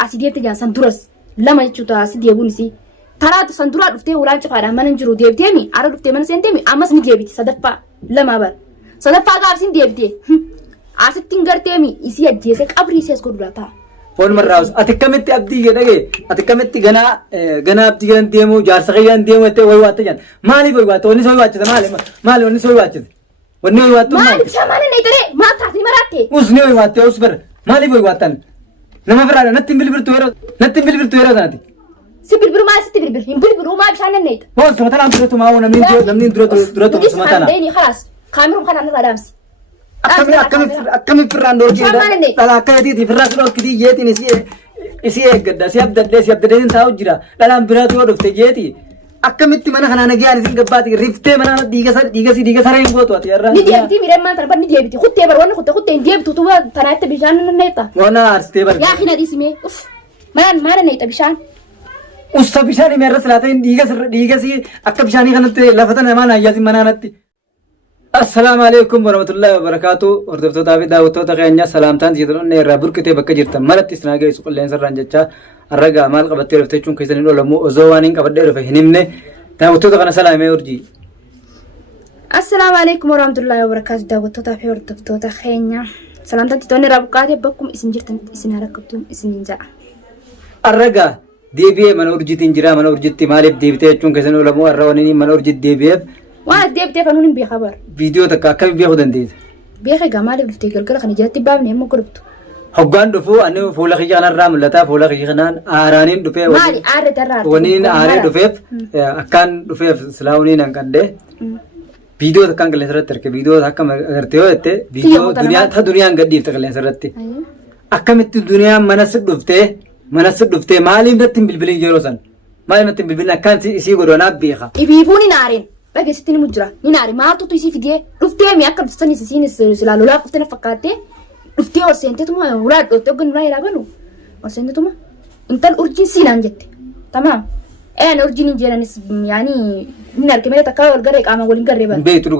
أسيدية تجان سندرس لما يشوتا أسيدية بونسي ترى سندرا دفتي ولا تقارن ما نجرو ديبتيمي عرب دفتي من سنتيمي أمس نديبتي صدفة لما بر صدفة قارسين ديبتي أسيد تنقرتيمي إسي أجيسك أبري سيس كودلاتا فون مرة أتكملت أبدي جناجي أتكملت جنا أبدي جن ديمو جارسكيان ديمو تي وي واتجان مالي وي وات وني سوي واتجان مالي وني سوي واتجان وني وي وات مالي بشا مالي نيتري ما تعرفني مراتي उसने वही बात है उस पर माली वही बात है नमः फरार नत्ती बिल तो है जाती سبيل برو ما سبيل بر يمبل برو ما بشان النيت هو سمعت أنا درت معه نمني درت سمعت أنا ديني خلاص كاميرون خلنا نرادامس أكمل فران دور جيدا لا كذي دي فران دور كذي جيتي نسيه قدر سيابدأ تاو جرا لا براتو رفته جيتي أكمل تمنا خنا نجي أنا زين قبادي رفته منا ديجا سارين بوتو أتيارا ندي أبتي ميرم ما ترى ندي أبتي خد تبر وانا خد ندي أبتي توا تنايت بيشان النيتا وانا أرستبر يا أخي نادي سمي أوف ما النيتا بيشان उसका बिशानी मेरा सलाते हैं डीगा सी अक्का बिशानी खनते लफता नमान आया सी मनानती अस्सलाम वालेकुम वरहमतुल्लाहि वबरकातु और दफ्तर दावी दावतो तकन्या सलामतान जितनो ने रबुर कते बक्के जिरता मरत इसनागे सुकलेन सर रंजचा अर्रगा माल कबते रफते चुन कैसे नो लमो ओजवानिन कबडे रफे हिनिमने दावतो तकना सलामे उर्जी السلام عليكم ورحمة الله وبركاته دعوة تافه ورتفتو تخينيا سلام تانتي توني رابقاتي بكم اسم جرتن اسم هركبتم اسم نجا अर्रगा देबिये मन उर्जित इंजरा मन उर्जित मालिब देबते चुन कैसे नो लमो अर्रवनी मन उर्जित देबिये وانا ديب فنون بخبر فيديو تكا كم بياخدن دي بيخي جمال بفتكر كل خني جاتي باب نيم قربته حقان دفو أنو فولا خيجان الرام لتا فولا خيجان آرانين دفع مالي آرة ترى ونين آرة دفع أكان دفع سلاونين أنكان ده فيديو تكان كلين سرت ترك فيديو تكان أغرتيه هو فيديو دنيا تا دنيا عندي تكلين سرت أكان مت دنيا مناسب دفته مالين بتم بالبلين جروسان مالين بتم بالبلين كان سي غرونا بيخا يبيبوني نارين بقى ستين مجرى ناري ما تو يسي فيديو دفته مي أكل بستني سيسين سلالو لا قفتنا فكرته دفته ورسنته توما ولاد أتوقن راي رابنو ورسنته توما أنت الأورجين سيلان جت تمام أنا أورجين جيراني يعني نار كمية تكاول قريك عم أقولين قريبا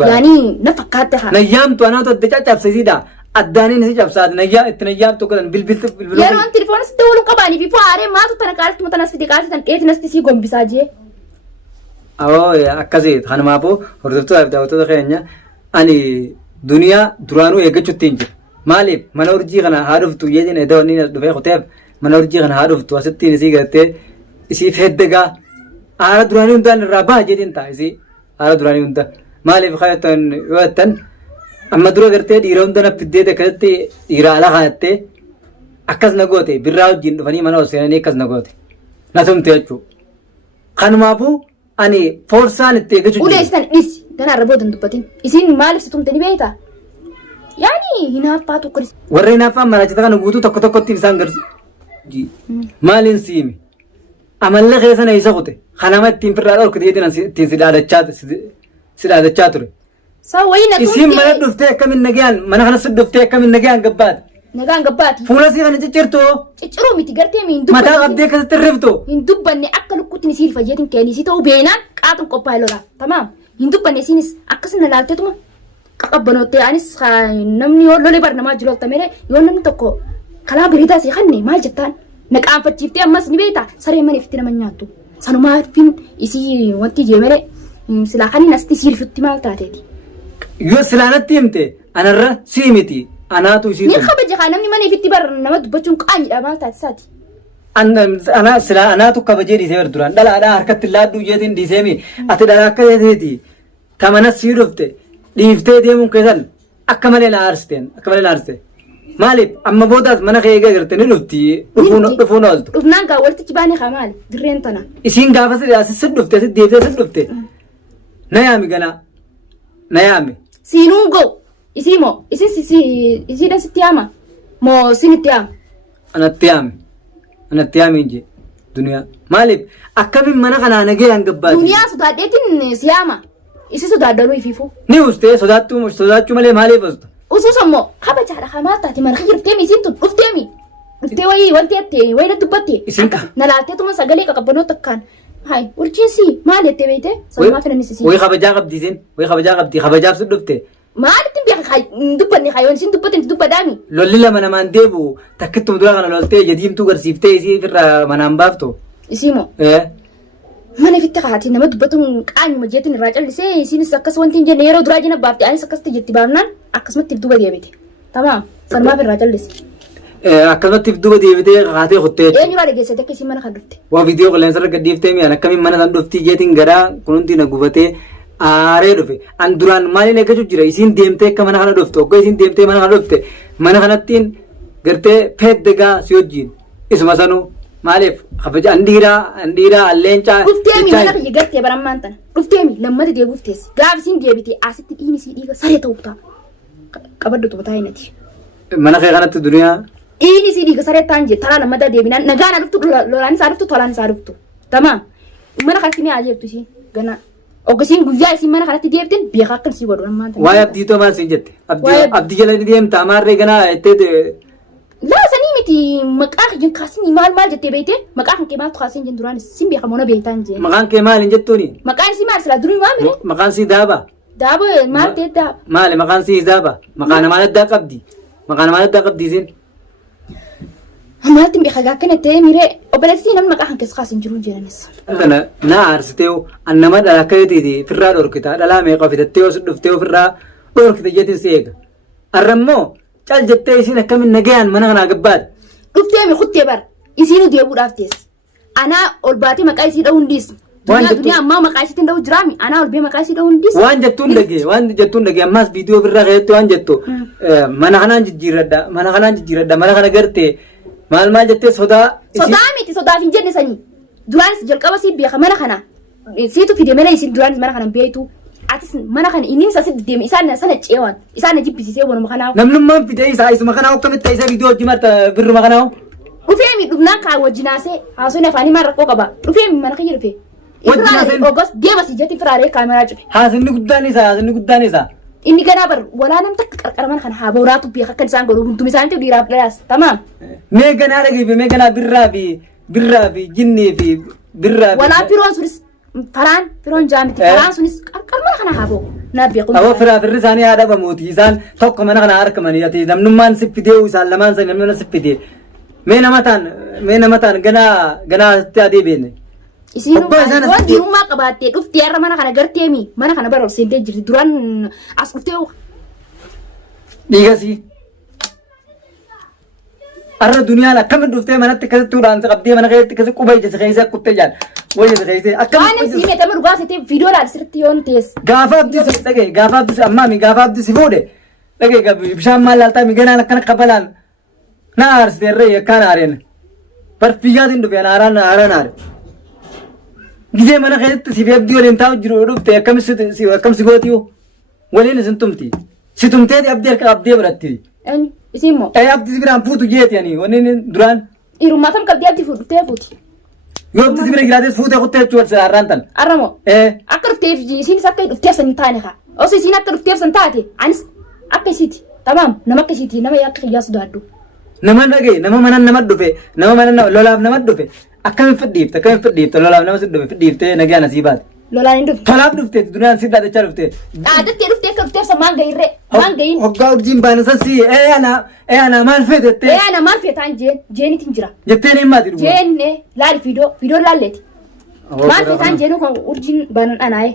يعني نفكرتها نيام تو أنا تدجاج جاب سيدا أداني نسي جاب ساد نيام تو كذا بالبيل يا روان تلفون ستولو كباني في فاري ما تو تناكارت متناس في دكارت تن إيه تناس تسي قوم بساجي أوه يا أكازيد خان ما بو هردفتو أبدا وتو خيرنا أني دنيا درانو يجتشو تينج مالي منورجي خنا هارفتو يدين إدواني دفع خطيب منورجي خنا هارفتو أستي نسي قرتة إسي فهدقة آرا دراني وندان رابع جدين تا إسي آرا دراني وندان مالي بخايتن وقتن أما درو قرتة ديرون دنا بدي دكتة ديرا على خاطة أكاز نقوته براو جين فني منو سيراني أكاز نقوته نثم تيجو خان ما بو أني فورسان التيجو ولا إستن إيش أنا ربوت ندبتين إسين مالف ستوم تاني بيتا يعني هنا فاتو كريس ورينا فام مرة جتنا نقولو تكو تيمسان غرز جي مالين سيمي أمال لك خيسنا يسقطه خنامات تيم فرار أو كده يدنا تين سيدا تشاتر سوينا إسيم مرة دفتة كمين نجيان من خنا سد دفتة كمين نجيان قباد نجان قباد فولا سي خنا تجرتو تجرو متجرتي من دب متى قبدي كذا ترفتو من دب إني أكل كنت نسير فجأة كأني سيتو بينان قاتم قبائل ولا تمام من دب إني سينس أكسنا لالته توما كقبنوت أنيس نمني يور لولي برنامج جلوك تمرة يور نم تكو كلام بريدا سي خني ما جتان نكام فتشيفتي أمس نبيتا سري من يفتنا من ياتو سانو ما فين إسي وانتي جمرة سلاخني نستي سير في التمال تاتي يو سلانة تيمتي أنا الر سيمتي أنا تو سير مين خبر جخانم ني ماني فيتي بر نمد بچون قاني ما تات ساتي أنا سلا أنا تو كبجي دي سير دران دلا أنا حركة الله دو جدين دي سامي أتدلا كيدي تمنا سيرفته ديفته دي ممكن أكمل الأرستين مالي أما بودات منا خيجا قرتني نفتي رفون ألتو رفنان قاولت تباني خمال درين تنا إسين قافس الأساس سدفته سديفته سدفته نيامي كنا نيامي سينونغو إسيمو إسي ده ستياما مو سينتيام أنا تيامي إنجي دنيا مالي أكمل منا خنا نجي عن دنيا سودادتين سياما إسي سودادلو يفيفو نيوسته سوداتو مالي مالي بس وسوسمو خبر جارا خماتا تمر خير تيمي سينتو رفتيمي رفتي وي وانتي اتي وين دبتي نلالتي تو مسغلي كقبنو تكان هاي ورجيسي مالي تبيته سما فين نسيسي وي خبجا قبدي زين وي خبجا قبدي خبجا سدفته Maalitti beeka dubbanni kayoon isin dubbatin dubbadaami. Lolli lama namaan deebi'u takkittum dura kana loltee jadiimtuu garsiiftee isii ofirraa manaan baaftu. Isiimo. Mana fitti kaati nama dubbatuun qaanyuma jeetiin irraa callisee isinis akkas wanti hin jenne yeroo duraa jina baafte anis akkasitti jetti baafnaan akkasumatti duuba deebite. Tamaam sanumaaf irraa callise. Akkasumatti duuba deebitee kaatee kuttee. Eenyurraa dhageessite akka isiin mana kan dhufte. Waa viidiyoo qilleensarra gadhiiftee mi'aan akkamiin mana san dhuftii jeetiin garaa kunuuntii na gubatee aaree dhufe. An duraan maaliin eeggachuu jira isiin deemtee akka mana kana dhufte oggoo isiin deemtee mana kana dhufte mana kanattiin gartee peeddegaa si wajjin isuma sanuu maaliif kabaja andiiraa alleencaa. Dhufteemi mana kiyya gartee barammaan tana dhufteemi lammata deebuuftees gaaf isiin deebitee asitti dhiini isii dhiiga saree ta'uu ta'a qabaddu tubataa hinati. Mana kee kanatti duniyaa. Dhiini isii dhiiga saree ta'an jee taraa lammata deebinaan nagaan dhuftu lolaan isaa dhuftu tolaan isaa dhuftu tamaa mana kanatti mi'aa jeebtu isiin ganaa. Oggisiin guyyaa isiin mana kanatti deebteen beekaa akka isii godhu ammaan tana. Waa'ee abdii too maal siin jette? Abdii jala deemta amaarree ganaa ittee. Laa sanii miti maqaa kee kaasini maal jettee beekte maqaa kan kee maaltu kaasiin jeen duraan sin beeka moona beektaan jeen. Maqaan kee maal hin jettuuni? Maqaan isii maal sila durii maal mire? Maqaan sii daaba. Daaba maal ta'e daaba? Maali maqaan sii daaba? Maqaa namaa addaa qabdi. Maqaa namaa addaa qabdi isin. Maaltiin beeka gaakkan ta'e mire obboleettii namni maqaa kan keessa kaasiin jiru jeenanis. Kana na aarsitee an nama dhala akka jeetiiti firraa dhorkita dhalaa meeqa fidattee os dhuftee ofirraa dhorkita jeetiin si eega. Arrammoo cal jettee isin akkamiin nagayaan mana kanaa gabbaadha. Dhuftee mi kuttee bar isiinu deebuudhaaf teessi. Anaa ol baatee maqaa isii dha'uu hin dhiisne. Duniyaa ammaa maqaa isiitiin dha'uu jiraami anaa ol bee maqaa isii dha'uu hin dhiisne. Waan jettuun dhagee ammaas viidiyoo birraa keessatti waan jettu mana kanaan jijjiiradha mana kana gartee maal jettee sodaa. Sodaa miti sodaaf hin jenne sanii duraanis jalqaba sii beeka mana kana siitu fide mana isiin duraanis mana kana beektu. Atis mana kana inni asitti deeme isaan sana ceewwan isaan jibbisiisee wanuma kanaa. Namnummaan fidee isaa isuma kanaa akkamitti isa viidiyoo wajjin marta birruma kanaa. Dhufeemi dhufnaan kaa wajjinaasee haasofni afaanii maal rakkoo qaba dhufeemi mana kiyya dhufee. Wajjinaasee ogos deemasi jetti firaaree kaameraa cufe. Haasinni guddaan isaa. Inni ganaa bar walaa nam takka qarqara mana kana haa boraatu beeka akka isaan godhu hundum isaaniitu dhiiraaf dhalaas tamaam. Mee ganaa dhageeffe mee ganaa birraa fi jinnii fi birraa. Walaa firoon sunis firoon jaamiti faraan sunis qarqara mana kana haa ba'u naa beeku. Awwa firri isaanii haa dhabamuuti isaan tokko mana kana harkamanii ati namnummaan siffidee isaan lamaan san namni siffidee mee nama ta'an ganaa sitti adii beenne. Isiin waan dhiirummaa qabaattee dhuftee har'a mana kana garteemi mana kana bara seentee jirti duraan as dhuftee. Dhiigasii. Har'a duniyaan akkamiin dhuftee manatti akkasitti uraansa qabdee mana keessatti akkasitti quba ija keessee kuttee jaan wayya keessee akkamiin. Waan isiin meetama dhugaa seetee viidiyoo laalsirratti yoon tees. Gaafa abdii dhagee gaafa abdii ammaami gaafa abdii si fuudhe dhagee bishaan maal laaltaa miganaan akkana qabalaan na aarsiteerree akkaan aareen barfiigaatiin dhufe haaraan aare. Gizee mana keessatti si abdii waliin taa'u jiru dhufte akkamsi gootiyu waliin isin tumti si tumteeti abdii harka abdii biratti. Isiin moo? Abdii biraan fuutu jeeti ani wanni duraan. Hirummaa kam qabdii abdii dhuftee fuuti. Yoo abdii bira jiraates fuutee kuttee jechuudha har'aan tan. Har'a moo? Akka dhufteef isiinis akka dhufteef san taane haa. Osoo isiin akka dhufteef san taate anis akka isiiti tamaam nama akka isiiti nama akka xiyyaa sodaaddu. Nama dhagee nama mana nama dhufe nama mana lolaaf nama dhufe akkamiin fidhiifte lolaaf nama si dhufe fidhiiftee nagaan asii baate. Lolaan hin dhufte. Tolaaf dhufte duraan si dhaadachaa dhufte. Dhaadattee dhufte akka dhufteef san maan gahirree maan gahin. Hoggaa urjiin baana san si ana maal feetettee. Ana maal feetaan jeenitiin jira. Jetteen himmaati dhugaa. Jeenne laali fiidoo laalleeti. Maal feetaan jeenu kan urjiin baanan dhanaa'e.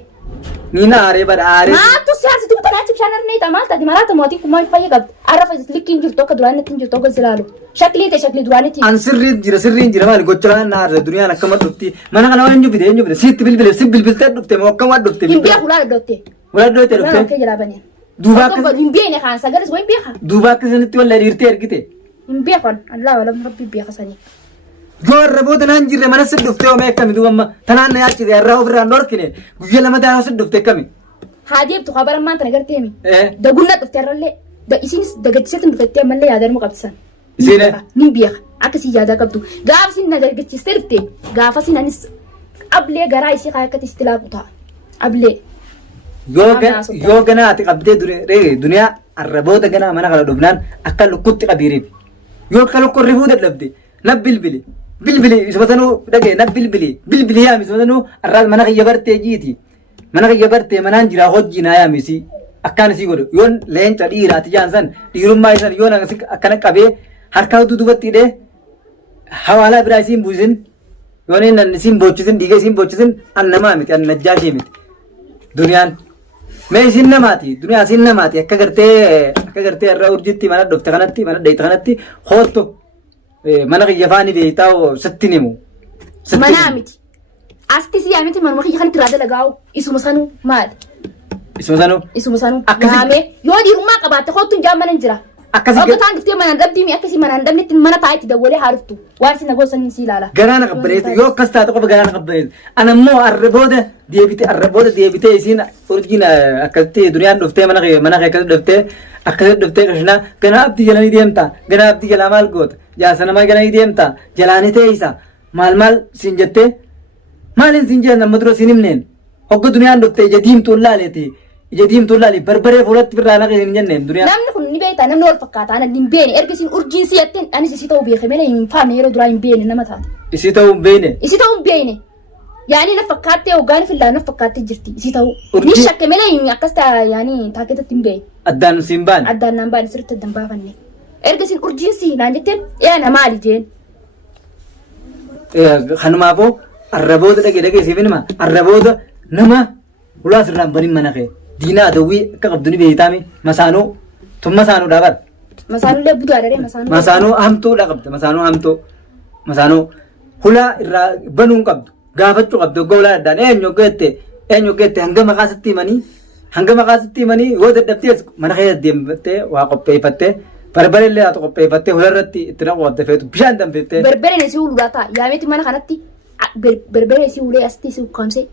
Nina aaree bada aaree. Maatu siyaasa tuku tanaachi bishaan arnee tamaa taati maraata mootii kummaa fayya qabdi. Arrafa likkiin jirtu akka duraanitti hin jirtu akka silaalu. Shakliin ta'e shaklii duraanitti. An sirriin jira maali gochaan naarra duniyaan akkama dhufti. Mana kana waan jubite sitti bilbile si bilbiltee dhufte moo akkama dhufte. Hin beeku laala dhotte. Wala dhoote dhufte. Laala kee jalaa banee. Duuba akka hin beekne kaan sagalis waan beeka. Duuba akka sanitti walla dhiirtee ergite. Hin beekan Allah wala rabbi beeka sanii. Yoo irra booda naan jirre mana si dhuftee oomee akkami duuba amma tanaan na yaachise irraa ofirraan dhorkine guyyaa lama daanaa si dhufte akkami. Haa deebtu kabaran maanta na garteemi. Dagunna dhufte irrallee isinis dagachiiseetiin dhufettee ammallee yaadannoo qabdisan. Isiin ni beeka akkasii yaadaa qabdu gaafa isin na dagachiistee dhufte gaafa isin anis ablee garaa ishee kaa akkatti itti laafu ta'a ablee. Yoo ganaa ati qabdee duniyaa irra booda ganaa mana kana dhufnaan akka lukkutti qabiiriif yoo akka lukkurri fuudhe dhabde na bilbili isuma sanuu dhagee na bilbili yaami isuma sanuu irraa mana kiyya bartee jiiti. Mana kiyya bartee manaan jira hojii naa yaamisi akkaan isii godhu yoon leenca dhiiraati jaansan dhiirummaa isan yoon akkana qabee harkaa dudubatti hidhee hawaalaa biraa isiin buusin yoon inni isiin bochisin dhiiga isiin bochisin an namaa miti an najjaashii miti duniyaan mee isiin namaati duniyaa isiin namaati akka gartee irra urjitti mana dhufte kanatti mana dheeyte kanatti hoottu mana qiyyafaanii beeytaa sittin himu. Manaa miti. Asti si yaamiti manuma kiyya kanatti irraa dalagaa'u isuma sanuu maali? Isuma sanuu. Naamee yoo dhiirummaa qabaatte hoottuun jaamman hin jira. Akka taan dhuftee mana hin dhabdii akkasii mana hin dhabnetti mana taa'etti dawwalee haa dhuftu. Waan si nagoosan si ilaala. Garaana qabbaneessa yoo akkas taate qofa garaana qabbaneessa. Ana immoo arrabooda deebitee isiin urjiin akkasitti duniyaan dhuftee mana kee akkasitti dhuftee qashna ganaa abdii jalanii deemta ganaa abdii jalaa maal goota jaasa namaa jalanii deemta jalaanii teessa maal siin jettee maaliin siin jee nama dura siin himneen hogga duniyaan dhuftee ija diimtuu laaleeti barbaree fuulatti birraa naqee hin jenneen duniyaan. Namni kun ni beektaa namni wal fakkaataa ana hin beene erga isin urjiin si jetteen anis isii ta'uu beeke malee hin faamne yeroo duraa hin beene nama taate. Isii ta'uu hin beene. Isii ta'uu hin beene. Yaani na fakkaattee hoggaan filaa na fakkaattee jirti isii ta'uu. Ni shakke malee akkas ta'a yaani taakeetatti hin beene. Addaan siin baane. Addaan naan baane sirriitti addaan baafanne. Erga isin urjiin si naan jetteen na maali jeen. Kanumaafuu arrabooda dhagee siif hima arrabooda nama ulaa sirraan banin mana kee. Diinaa adawwii akka qabdu ni beektaami masaanuu tun masaanuudha bar. Masaanuu illee budaa dharee masaanuu. Masaanuu hamtuudha qabda masaanuu hamtuu masaanuu hulaa irraa banuun qabdu gaafachuu qabdu hoggaa ulaa addaan eenyu hoggeette hanga maqaasitti himanii yoo dadhabdees mana kee deemtee waa qopheeffattee barbare illee haatu qopheeffattee hularratti itti naqu qabda feetu bishaan danfiftee. Barbareen isii uluudhaa ta'a yaameeti mana kanatti barbareen isii ulee asitti isii ukkaamsee.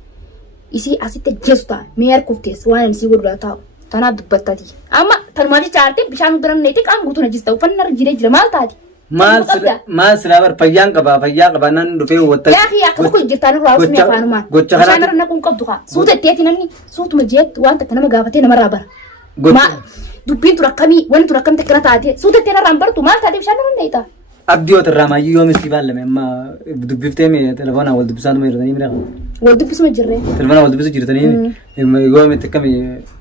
Isi asitti jeesu ta'a mee harkuuftees waan isii godhuudhaa taa'u tanaaf dubbattati amma tanumaa jecha aartee bishaan biran neeti qaama guutuu na jista uffanni irra jiree jira maal taati. Maal silaa bar fayyaa qabaa nan dhufee hubatta. Yaa kiyya akka tokko jirtaan irraa haasumee afaanumaan bishaan irra naquun qabdu kaa suuta itteeti namni suutuma jeetti waan takka nama gaafatee namarraa bara. Dubbiin tura akkamii wanti tura akkamii takkana taatee suuta ittee narraan baratu maal taatee bishaan irra neeta. Abdiyoota irraa maayyii yoo misii baallame amma dubbiftee mee telefoonaa wal dubbisaatuma jirtanii mira. Wal dubbisuma jirree. Telefoonaa wal dubbisu jirtanii yoo mitti akkami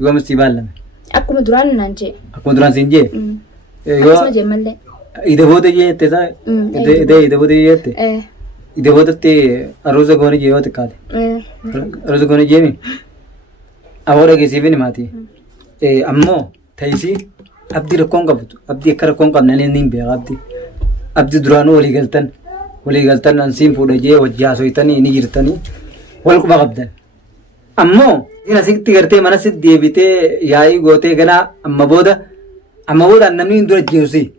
yoo misii baallame. Akkuma duraan naan jee. Akkuma duraan siin jee. Akkasuma jee mallee. Ida booda jeette saa. Ida booda jeette. Ida boodatti aroosa goone jee yoo xiqqaate. Aroosa goone jeemi. Aboo dhageessiifin maatii. Ammoo taisii abdii rakkoon qabdu abdii akka rakkoon qabna ni beeka abdii. Abdii duraanuu walii galtan ansiin fuudha jee wajji haasoytanii ni jirtanii wal quba qabdan. Ammoo isin asitti gartee mana sitti deebitee yaa'ii gootee ganaa amma boodaan namni hin dura jeesusi.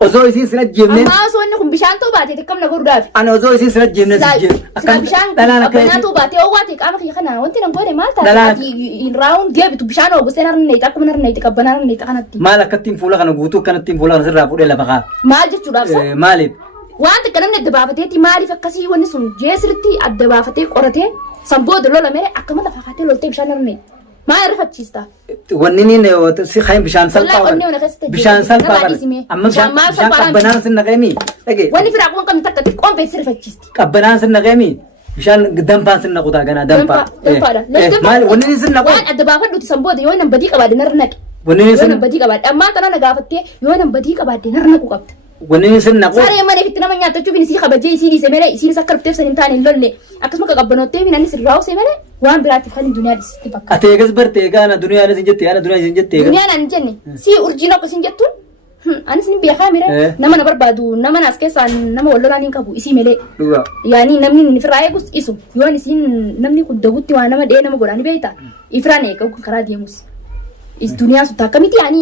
Osoo isin sin ajjeefne. Amma osoo inni kun bishaan ta'uu baatee xiqqam na godhuudhaaf. Ani osoo isin sin ajjeefne si jeesu. Sila bishaan qabbanaa ta'uu baatee oowwaatee qaama kiyya kana wanti nan goone maal taate raawun deebitu bishaan oogustee narra neeti akkuma narra neeti qabbanaa narra neeti kanatti. Maal akkattiin fuula kana guutuu akkanattiin fuula kana sirraa fuudhee lafa kaa. Maal jechuudhaaf sa? Maaliif? Waan xiqqa namni adda baafateeti maaliif akkasii wanni sun jeesirratti adda baafatee qoratee sanbooda lola mere akkama lafa kaatee loltee bishaan narra neeti. Maal rifachiista? Wanni ni si khayin bishaan salphaa bishaan salphaa amma bishaan qabbanaan sin naqeemi. Wanni firaa kun kam takka xiqqoon beeksisa rifachiisti. Qabbanaan sin naqeemi. Bishaan dampaan sin naqutaa ganaa dampaa. Maal wanni ni sin naqu? Waan adda baafadhuuti sanbooda yoo nan badii qabaadde narra naqe. Wanni ni sin badii qabaadde ammaan tana na gaafattee yoo nan badii qabaadde narra naqu qabda. Wanni ni sin naqu? Saree mana itti nama nyaatachuuf isii kabajee isii dhiise malee isiinis akka rufteef san hin taane hin lolle akkasuma qaqqabbanoottee fi nanni sirraa usee malee waan biraatiif kan duniyaa dhisitti bakka. Ati eegas bartee gaana duniyaa isin jette yaana duniyaa isin jette. Duniyaan ani jenne si urjiin akka isin jettuun anis ni beekaa mire nama na barbaadu nama naas keessaa nama wallolaan hin qabu isii malee. Yaani namni ni firraa eegus isu yoon isiin namni kun dagutti waa nama dhee nama godhaa ni beekta ifraan eegamu karaa deemus. Is duniyaa sun takka miti ani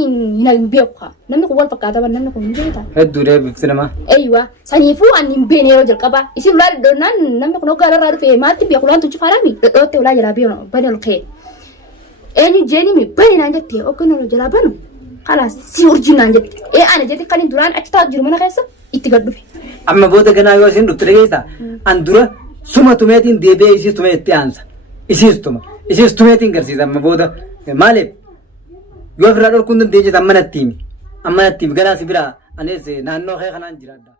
hin beeku namni kun wal fakkaata namni kun hin beekta. Hedduu deebifti nama. Eeywa saniifuu ani hin beekne yeroo jalqabaa isin ulaa dhodhonnaan namni kun hoggaa irraa dhufee maalti beeku laan tuchi faadhami dhodhoottee ulaa jalaa beenu bane ol ka'e. Eenyu jeenimi bane naan jettee hoggan ol jalaa banu kalaas si urjiin naan jette ana jette kan duraan achi taa'u jiru mana keessa itti gad dhufe. Amma booda ganaa yoo isin dhufte dhageessa an dura suma tumeetiin deebi'ee isiis tumee itti aansa isiis tumeetiin garsiisa amma booda maaliif yoo ofirraa dhorkuun dandeenya ammanatti himi ganaa si biraa anees naannoo kee kanaan jiraadha.